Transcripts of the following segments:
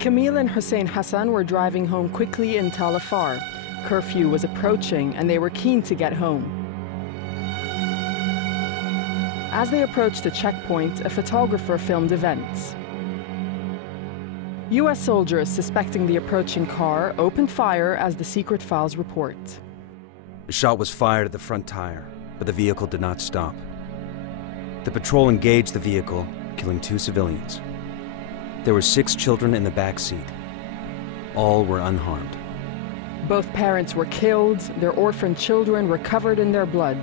Camille and Hussein Hassan were driving home quickly in Tal Afar. Curfew was approaching and they were keen to get home. As they approached the checkpoint, a photographer filmed events. US soldiers suspecting the approaching car opened fire, as the secret files report. A shot was fired at the front tire, but the vehicle did not stop. The patrol engaged the vehicle, killing 2 civilians. There were 6 children in the back seat. All were unharmed. Both parents were killed. Their orphaned children were covered in their blood.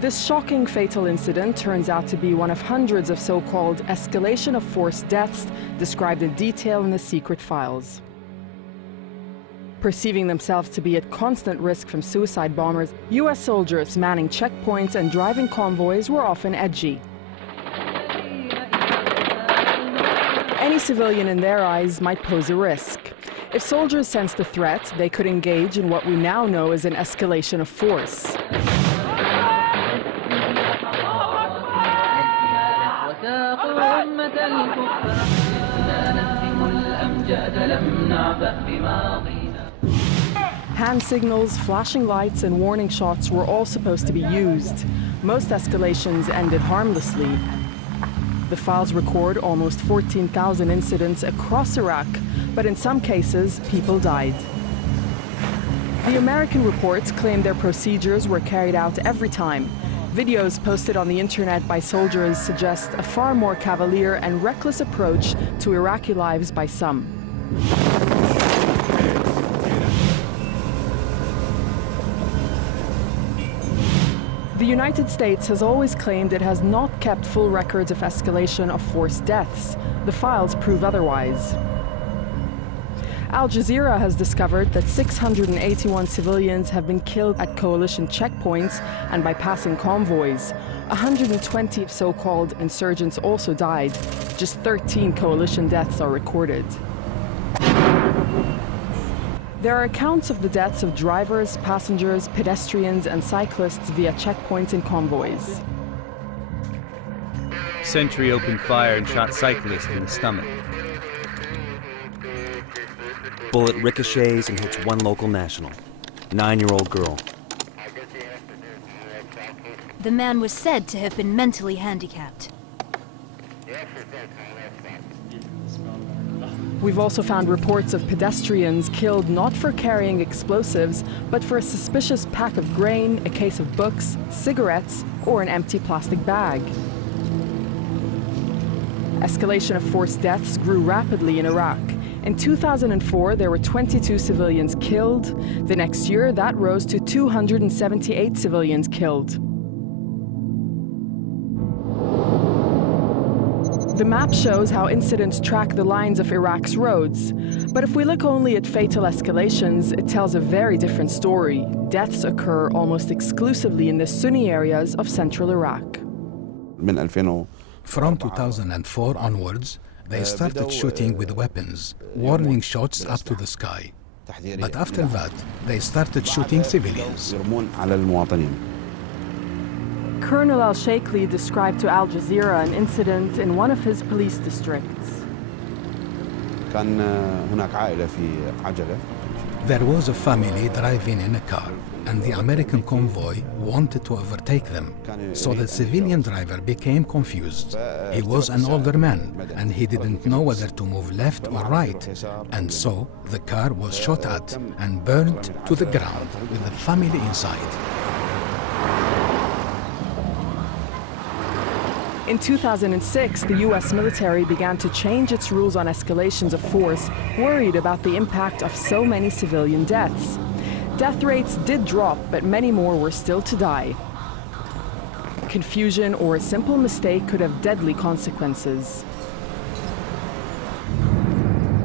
This shocking fatal incident turns out to be one of hundreds of so-called escalation of force deaths described in detail in the secret files. Perceiving themselves to be at constant risk from suicide bombers, US soldiers manning checkpoints and driving convoys were often edgy. Any civilian in their eyes might pose a risk. If soldiers sensed a threat, they could engage in what we now know as an escalation of force. Hand signals, flashing lights, and warning shots were all supposed to be used. Most escalations ended harmlessly. The files record almost 14,000 incidents across Iraq, but in some cases, people died. The American reports claim their procedures were carried out every time. Videos posted on the internet by soldiers suggest a far more cavalier and reckless approach to Iraqi lives by some. The United States has always claimed it has not kept full records of escalation of force deaths. The files prove otherwise. Al Jazeera has discovered that 681 civilians have been killed at coalition checkpoints and by passing convoys. 120 so-called insurgents also died. Just 13 coalition deaths are recorded. There are accounts of the deaths of drivers, passengers, pedestrians, and cyclists via checkpoints and convoys. Sentry opened fire and shot cyclist in the stomach. Bullet ricochets and hits one local national, 9-year-old girl. The man was said to have been mentally handicapped. We've also found reports of pedestrians killed not for carrying explosives, but for a suspicious pack of grain, a case of books, cigarettes, or an empty plastic bag. Escalation of force deaths grew rapidly in Iraq. In 2004, there were 22 civilians killed. The next year, that rose to 278 civilians killed. The map shows how incidents track the lines of Iraq's roads. But if we look only at fatal escalations, it tells a very different story. Deaths occur almost exclusively in the Sunni areas of central Iraq. From 2004 onwards, they started shooting with weapons, warning shots up to the sky. But after that, they started shooting civilians. Colonel al-Sheikhli described to Al Jazeera an incident in one of his police districts. There was a family driving in a car, and the American convoy wanted to overtake them. So the civilian driver became confused. He was an older man, and he didn't know whether to move left or right. And so the car was shot at and burned to the ground with the family inside. In 2006, the US military began to change its rules on escalations of force, worried about the impact of so many civilian deaths. Death rates did drop, but many more were still to die. Confusion or a simple mistake could have deadly consequences.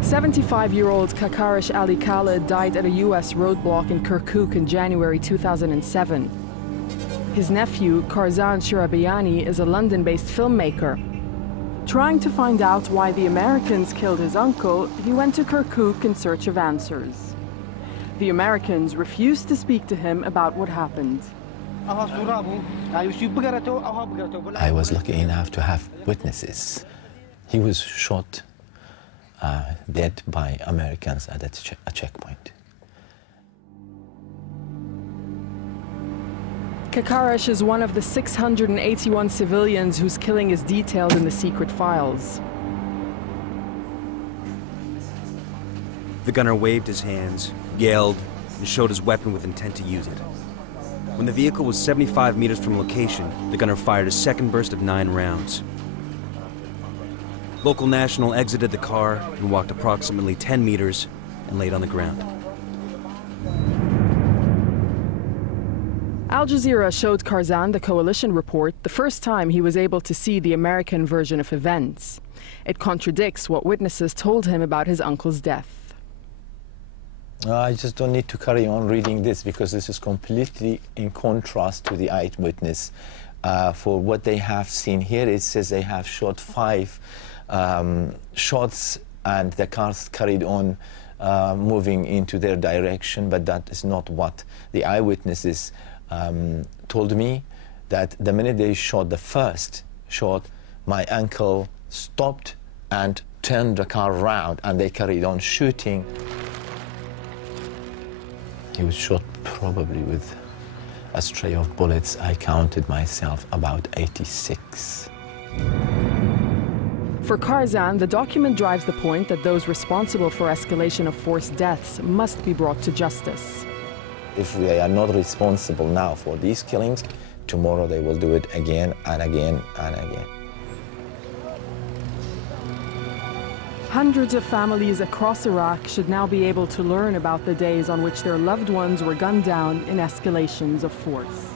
75-year-old Kakarish Ali Khalid died at a US roadblock in Kirkuk in January 2007. His nephew, Karzan Shirabiani, is a London-based filmmaker. Trying to find out why the Americans killed his uncle, he went to Kirkuk in search of answers. The Americans refused to speak to him about what happened. I was lucky enough to have witnesses. He was shot dead by Americans at a checkpoint. Kakaresh is one of the 681 civilians whose killing is detailed in the secret files. The gunner waved his hands, yelled, and showed his weapon with intent to use it. When the vehicle was 75 meters from location, the gunner fired a second burst of 9 rounds. Local national exited the car and walked approximately 10 meters and laid on the ground. Al Jazeera showed Karzan the coalition report the first time he was able to see the American version of events. It contradicts what witnesses told him about his uncle's death. I just don't need to carry on reading this because this is completely in contrast to the eyewitness. For what they have seen here, it says they have shot 5 shots and the cars carried on moving into their direction, but that is not what the eyewitnesses told me. That the minute they shot the first shot, my uncle stopped and turned the car around and they carried on shooting. He was shot probably with a stray of bullets. I counted myself about 86. For Karzan, the document drives the point that those responsible for escalation of forced deaths must be brought to justice. If they are not responsible now for these killings, tomorrow they will do it again and again and again. Hundreds of families across Iraq should now be able to learn about the days on which their loved ones were gunned down in escalations of force.